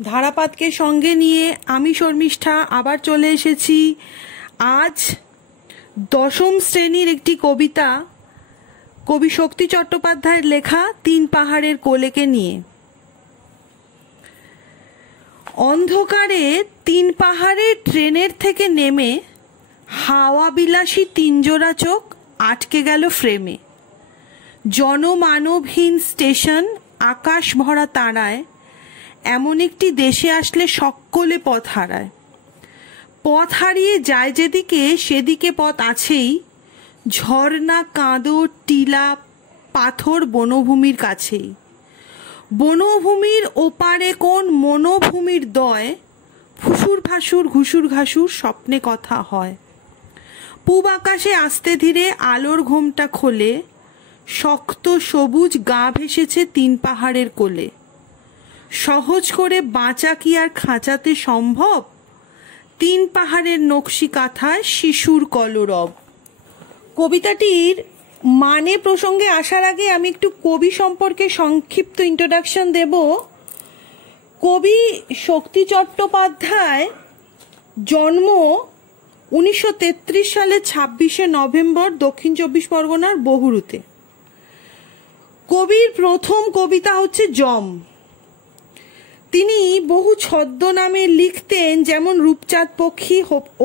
ধারাপাতকে সঙ্গে নিয়ে আমি শর্মিষ্ঠা আবার চলে এসেছি আজ দশম শ্রেণীর একটি কবিতা কবি শক্তি চট্টোপাধ্যায়ের লেখা তিন পাহাড়ের কোলেকে নিয়ে। অন্ধকারে তিন পাহাড়ে ট্রেনের থেকে নেমে হাওয়া বিলাসী তিনজোড়া চোখ আটকে গেল ফ্রেমে। জনমানবহীন স্টেশন, আকাশ ভরা তারায়, এমন একটি দেশে আসলে সকলে পথ হারায়। পথ হারিয়ে যায় যেদিকে সেদিকে পথ আছেই, ঝর্ণা, কাঁদো, টিলা, পাথর বনভূমির কাছেই। বনভূমির ওপারে কোন মনোভূমির দয়, ফুসুর ফাসুর ঘুসুর ঘাসুর স্বপ্নে কথা হয়। পূব আকাশে আস্তে ধীরে আলোর ঘোমটা খোলে, শক্ত সবুজ গা ভেসেছে তিন পাহাড়ের কোলে। সহজ করে বাঁচা কি আর খাঁচাতে সম্ভব, তিন পাহাড়ের নকশি কাঁথায় শিশুর কলরব। কবিতাটির মানে প্রসঙ্গে আসার আগে আমি একটু কবি সম্পর্কে সংক্ষিপ্ত ইন্ট্রোডাকশন দেব। কবি শক্তি চট্টোপাধ্যায় জন্ম 1933 সালের 26শে নভেম্বর দক্ষিণ চব্বিশ পরগনার বহুরুতে। কবির প্রথম কবিতা হচ্ছে যম। তিনি বহু ছদ্মনামে লিখতেন, যেমন রূপচাঁদ পক্ষী,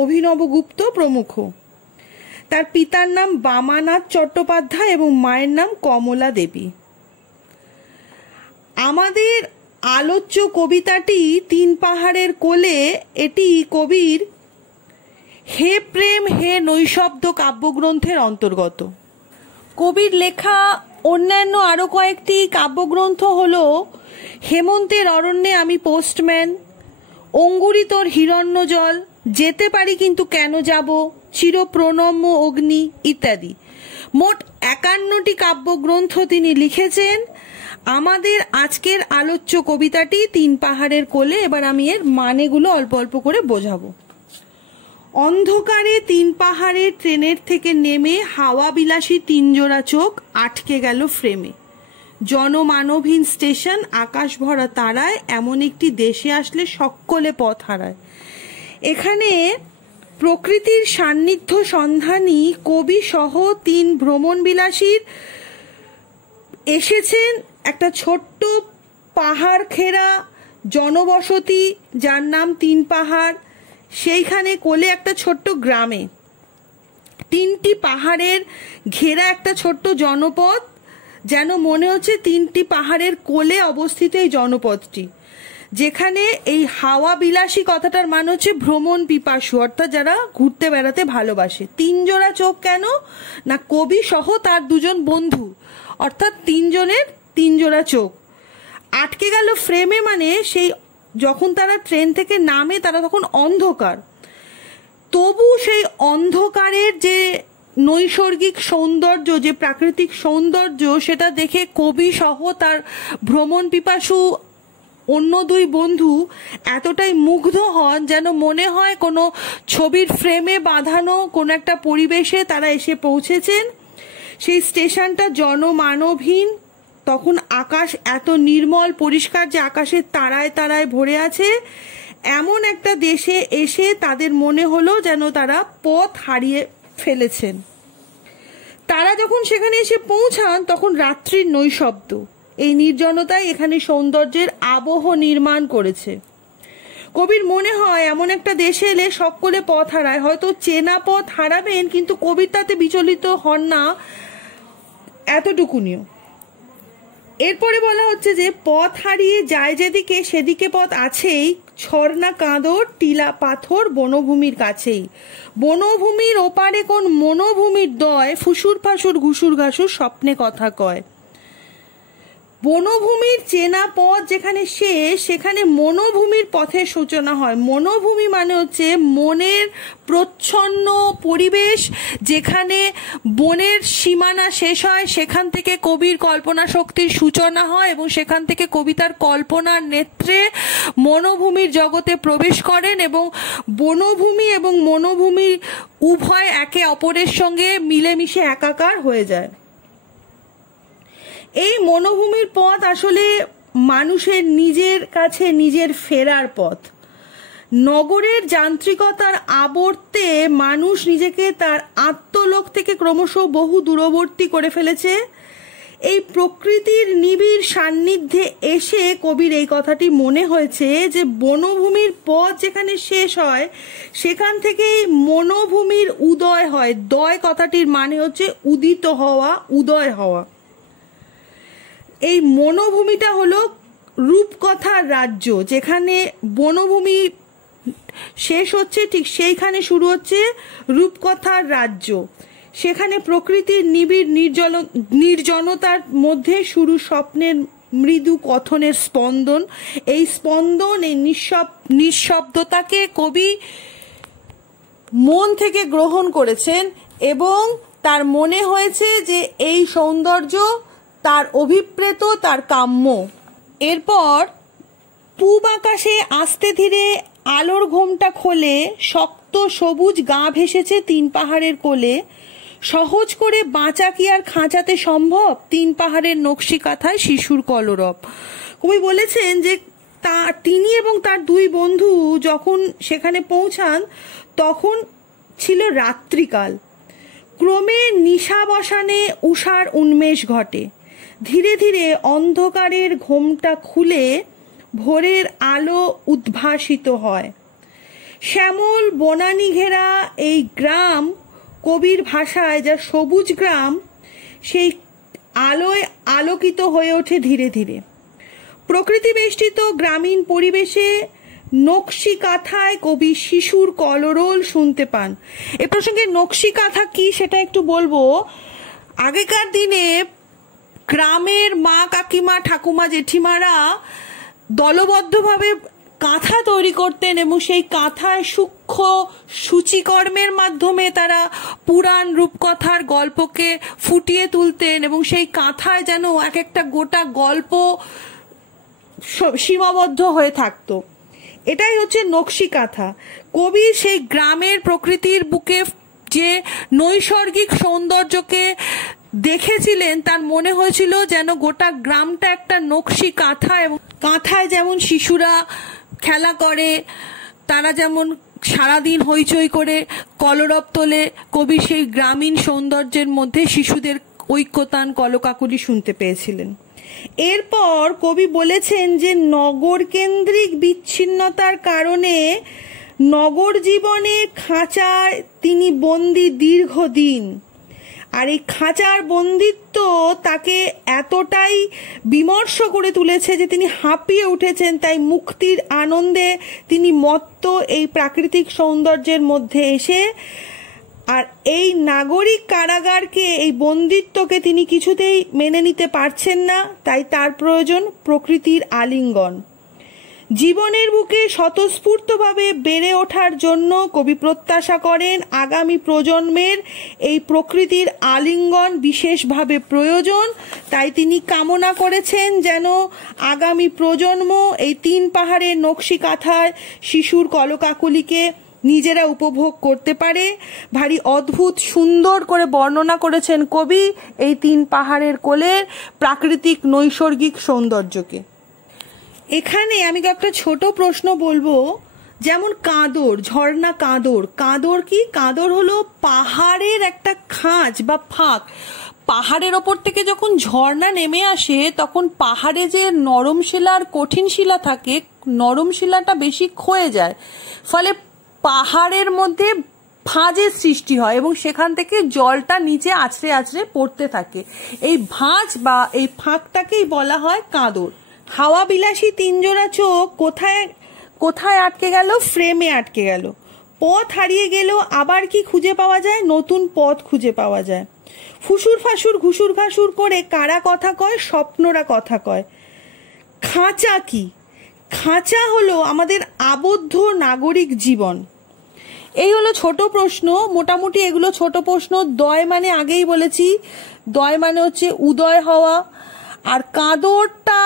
অভিনব গুপ্ত প্রমুখ। তার পিতার নাম বামানাথ চট্টোপাধ্যায় এবং মায়ের নাম কমলা দেবী। আমাদের আলোচ্য কবিতাটি তিন পাহাড়ের কোলে, এটি কবির হে প্রেম হে নৈশব্দ কাব্যগ্রন্থের অন্তর্গত। কবির লেখা অন্যান্য আরো কয়েকটি কাব্যগ্রন্থ হল হেমন্তের অরণ্যে আমি পোস্টম্যান, অঙ্গুরি তোর হিরণ্য জল, যেতে পারি কিন্তু কেন যাব, চিরপ্রণম্য অগ্নি ইত্যাদি। মোট 51টি কাব্যগ্রন্থ তিনি লিখেছেন। আমাদের আজকের আলোচ্য কবিতাটি তিন পাহাড়ের কোলে। এবার আমি এর মানেগুলো অল্প অল্প করে বোঝাবো। অন্ধকারে তিন পাহাড়ে ট্রেনের থেকে নেমে হাওয়া বিলাসী তিনজোড়া চোখ আটকে গেল ফ্রেমে। জনমানবহীন স্টেশন, আকাশ ভরা তারায়, এমন একটি দেশে আসলে সকলে পথ হারায়। এখানে প্রকৃতির সান্নিধ্য সন্ধানী কবি সহ তিন ভ্রমণবিলাসীর এসেছেন একটা ছোট্ট পাহাড় ঘেরা জনবসতি যার নাম তিন পাহাড়। সেইখানে কোলে একটা ছোট্ট গ্রামে তিনটি পাহাড়ের ঘেরা একটা ছোট্ট জনপদ, যেন মনে হচ্ছে তিনটি পাহাড়ের কোলে অবস্থিত এই জনপদটি, যেখানে এই হাওয়া বিলাসী কথাটার মানে হচ্ছে ভ্রমণ পিপাসু, অর্থাৎ যারা ঘুরতে বেড়াতে ভালোবাসে। তিন জোড়া চোখ কেন না, কবি সহ তার দুজন বন্ধু, অর্থাৎ তিনজনের তিন জোড়া চোখ আটকে গেল ফ্রেমে। মানে সেই যখন তারা ট্রেন থেকে নামে তারা তখন অন্ধকার, তবু সেই অন্ধকারের যে নৈসর্গিক সৌন্দর্য, যে প্রাকৃতিক সৌন্দর্য, সেটা দেখে কবি সহ তার ভ্রমণ পিপাসু অন্য দুই বন্ধু এতটাই মুগ্ধ হন যেন মনে হয় কোনো ছবির ফ্রেমে বাঁধানো কোনো একটা পরিবেশে তারা এসে পৌঁছেছেন। সেই স্টেশনটা জনমানবহীন, তখন আকাশ এত নির্মল পরিষ্কার যে আকাশের তারায় তারায় ভরে আছে। এমন একটা দেশে এসে তাদের মনে হলো যেন তারা পথ হারিয়ে ফেলেছেন। তারা যখন সেখানে এসে পৌঁছান তখন রাত্রির নৈশব্দ, এই নির্জনতায় এখানে সৌন্দর্যের আবহ নির্মাণ করেছে। কবির মনে হয় এমন একটা দেশে এলে সকলে পথ হারায়, হয়তো চেনা পথ হারাবেন কিন্তু কবির তাতে বিচলিত হন না, এতটুকুনিও। এরপরে বলা হচ্ছে যে পথ হারিয়ে যায় যেদিকে সেদিকে পথ আছেই, ঝর্ণা, কাঁদো, টিলা, পাথর বনভূমির কাছেই। বনভূমির ওপারে কোন মনোভূমির দয়, ফুসুর ফাসুর ঘুসুর ঘাসুর স্বপ্নে কথা কয়। বনভূমির চেনা পথ যেখানে শেষ, সেখানে মনোভূমির পথের সূচনা হয়। মনোভূমি মানে হচ্ছে মনের প্রচ্ছন্ন পরিবেশ, যেখানে বনের সীমানা শেষ হয়, সেখান থেকে কবির কল্পনা শক্তির সূচনা হয় এবং সেখান থেকে কবিতার কল্পনার নেত্রে মনোভূমির জগতে প্রবেশ করেন এবং বনভূমি এবং মনোভূমি উভয় একে অপরের সঙ্গে মিলেমিশে একাকার হয়ে যায়। এই মনোভূমির পথ আসলে মানুষের নিজের কাছে নিজের ফেরার পথ। নগরের যান্ত্রিকতার আবর্তে মানুষ নিজেকে তার আত্মলোক থেকে ক্রমশ বহু দূরবর্তী করে ফেলেছে। এই প্রকৃতির নিবিড় সান্নিধ্যে এসে কবির এই কথাটি মনে হয়েছে যে বনভূমির পথ যেখানে শেষ হয় সেখান থেকেই মনোভূমির উদয় হয়। দয় কথাটির মানে হচ্ছে উদিত হওয়া, উদয় হওয়া। এই মনোভূমিটা হলো রূপকথার রাজ্য। যেখানে বনভূমি শেষ হচ্ছে ঠিক সেইখানে শুরু হচ্ছে রূপকথার রাজ্য। সেখানে প্রকৃতির নিবিড় নির্জনতার মধ্যে শুরু স্বপ্নের মৃদু কথনের স্পন্দন। এই স্পন্দন, এই নিঃশব্দতাকে কবি মন থেকে গ্রহণ করেছেন এবং তার মনে হয়েছে যে এই সৌন্দর্য তার অভিপ্রেত, তার কাম্য। এরপর পূব আকাশে আস্তে ধীরে আলোর ঘোমটা খোলে, শক্ত সবুজ গা ভেসেছে তিন পাহাড়ের কোলে। সহজ করে বাঁচা কি আর খাঁচাতে সম্ভব, তিন পাহাড়ের নকশি কাঁথায় শিশুর কলরব। কবি বলেছেন যে তিনি এবং তার দুই বন্ধু যখন সেখানে পৌঁছান তখন ছিল রাত্রিকাল। ক্রমে নিশাবসানে উষার উন্মেষ ঘটে। ধীরে ধীরে অন্ধকারের ঘোমটা খুলে ভোরের আলো উদ্ভাসিত হয়। শ্যামল বনানী ঘেরা এই গ্রাম, কবির ভাষায় যা সবুজ গ্রাম, সেই আলোয় আলোকিত হয়ে ওঠে ধীরে ধীরে। প্রকৃতি বেষ্টিত গ্রামীণ পরিবেশে নকশি কাঁথায় কবি শিশুর কলরোল শুনতে পান। এ প্রসঙ্গে নকশি কাঁথা কি সেটা একটু বলবো। আগেকার দিনে গ্রামের মা, কাকিমা, ঠাকুমা, জেঠিমারা দলবদ্ধভাবে কাঁথা তৈরি করতেন এবং সেই কাঁথায় সূক্ষ্ম সূচিকর্মের মাধ্যমে তারা পুরাণ রূপকথার গল্পকে ফুটিয়ে তুলতেন এবং সেই কাঁথায় যেন এক একটা গোটা গল্প সীমাবদ্ধ হয়ে থাকতো। এটাই হচ্ছে নকশি কাঁথা। কবি সেই গ্রামের প্রকৃতির বুকে যে নৈসর্গিক সৌন্দর্যকে দেখেছিলেন তার মনে হয়েছিল যেন গোটা গ্রামটা একটা নকশি কাঁথা, এবং কাঁথায় যেমন শিশুরা খেলা করে, তারা যেমন সারাদিন হইচই করে কলরব তোলে, কবি সেই গ্রামীণ সৌন্দর্যের মধ্যে শিশুদের ঐক্যতান কলকাকলি শুনতে পেয়েছিলেন। এরপর কবি বলেছেন যে নগর কেন্দ্রিক বিচ্ছিন্নতার কারণে নগর জীবনে খাঁচায় তিনি বন্দী দীর্ঘদিন। আর এই খাঁচার বন্দিত্ব তাকে এতটাই বিমর্ষ করে তুলেছে যে তিনি হাঁপিয়ে উঠেছেন। তাই মুক্তির আনন্দে তিনি মত্ত এই প্রাকৃতিক সৌন্দর্যের মধ্যে এসে, আর এই নাগরিক কারাগারকে, এই বন্দিত্বকে তিনি কিছুতেই মেনে নিতে পারছেন না। তাই তার প্রয়োজন প্রকৃতির আলিঙ্গন। জীবনের বুকে স্বতঃস্ফূর্তভাবে বেড়ে ওঠার জন্য কবি প্রত্যাশা করেন আগামী প্রজন্মের এই প্রকৃতির আলিঙ্গন বিশেষভাবে প্রয়োজন। তাই তিনি কামনা করেছেন যেন আগামী প্রজন্ম এই তিন পাহাড়ের নকশি কাঁথার শিশুর কলকাকলিকে নিজেরা উপভোগ করতে পারে। ভারী অদ্ভুত সুন্দর করে বর্ণনা করেছেন কবি এই তিন পাহাড়ের কোলের প্রাকৃতিক নৈসর্গিক সৌন্দর্যকে। এখানে আমি একটা ছোট প্রশ্ন বলবো, যেমন কাঁদর, ঝর্ণা কাঁদর। কাঁদর কি? কাঁদর হলো পাহাড়ের একটা খাঁজ বা ফাঁক। পাহাড়ের ওপর থেকে যখন ঝর্ণা নেমে আসে তখন পাহাড়ে যে নরম শিলা আর কঠিন শিলা থাকে, নরম শিলাটা বেশি ক্ষয়ে যায়, ফলে পাহাড়ের মধ্যে ভাঁজের সৃষ্টি হয় এবং সেখান থেকে জলটা নিচে আছড়ে আছড়ে পড়তে থাকে। এই ভাঁজ বা এই ফাঁকটাকেই বলা হয় কাঁদর। হাওয়া বিলাসী তিনজোড়া চোখ কোথায় কোথায় আটকে গেল? ফ্রেমে আটকে গেল। পথ হারিয়ে গেল, আবার কি খুঁজে পাওয়া যায়? নতুন পথ খুঁজে পাওয়া যায়। ফুসুর ফাসুর ঘুসুর ঘাসুর করে কারা কথা কয়? স্বপ্নরা কথা কয়। খাঁচা কি? খাঁচা হলো আমাদের আবদ্ধ নাগরিক জীবন। এই হলো ছোট প্রশ্ন, মোটামুটি এগুলো ছোট প্রশ্ন। দয় মানে আগেই বলেছি, দয় মানে হচ্ছে উদয় হওয়া। আর কাঁদরটা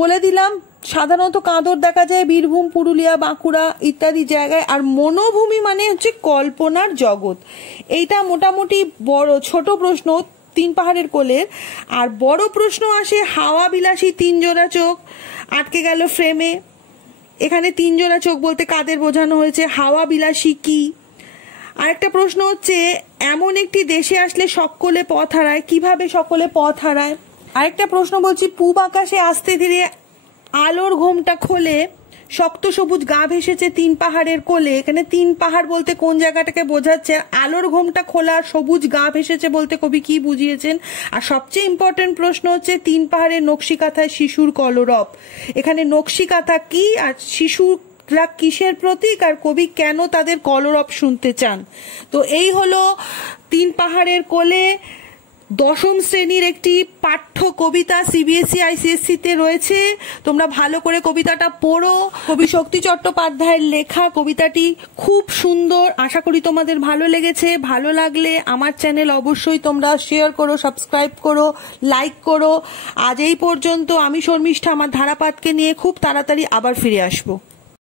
বলে দিলাম, সাধারণত কাঁদর দেখা যায় বীরভূম, পুরুলিয়া, বাঁকুড়া ইত্যাদি জায়গায়। আর মনোভূমি মানে হচ্ছে কল্পনার জগৎ। এইটা মোটামুটি বড় ছোট প্রশ্ন, তিন পাহাড়ের কোলের। আর বড় প্রশ্ন আসে, হাওয়া বিলাসী তিন জোড়া চোখ আটকে গেল ফ্রেমে। এখানে তিন জোড়া চোখ বলতে কাদের বোঝানো হয়েছে, হাওয়া বিলাসী কি? আরেকটা প্রশ্ন হচ্ছে, এমন একটি দেশে আসলে সকলে পথ হারায়, কিভাবে সকলে পথ হারায়? আরেকটা প্রশ্ন বলছি, পূব আকাশে আস্তে ধীরে আলোর ঘোমটা খোলে, শক্ত সবুজ গা ভেসেছে তিন পাহাড়ের কোলে। এখানে তিন পাহাড় বলতে কোন জায়গাটাকে বোঝাচ্ছে, আলোর ঘোমটা খোলা সবুজ গা ভেসেছে বলতে কবি কি বুঝিয়েছেন? আর সবচেয়ে ইম্পর্টেন্ট প্রশ্ন হচ্ছে, তিন পাহাড়ের নকশি কাঁথায় শিশুর কলরব। এখানে নকশি কাঁথা কি, আর শিশুরা কিসের প্রতীক, আর কবি কেন তাদের কলরব শুনতে চান? তো এই হলো তিন পাহাড়ের কোলে দশম শ্রেণীর একটি পাঠ্য কবিতা, সিবিএসই আইসিএসসি তে রয়েছে। তোমরা ভালো করে কবিতাটা পড়ো। কবি শক্তি চট্টোপাধ্যায়ের লেখা কবিতাটি খুব সুন্দর। আশা করি তোমাদের ভালো লেগেছে। ভালো লাগলে আমার চ্যানেল অবশ্যই তোমরা শেয়ার করো, সাবস্ক্রাইব করো, লাইক করো। আজ এই পর্যন্ত। আমি শর্মিষ্ঠা আমার ধারাপাতকে নিয়ে খুব তাড়াতাড়ি আবার ফিরে আসবো।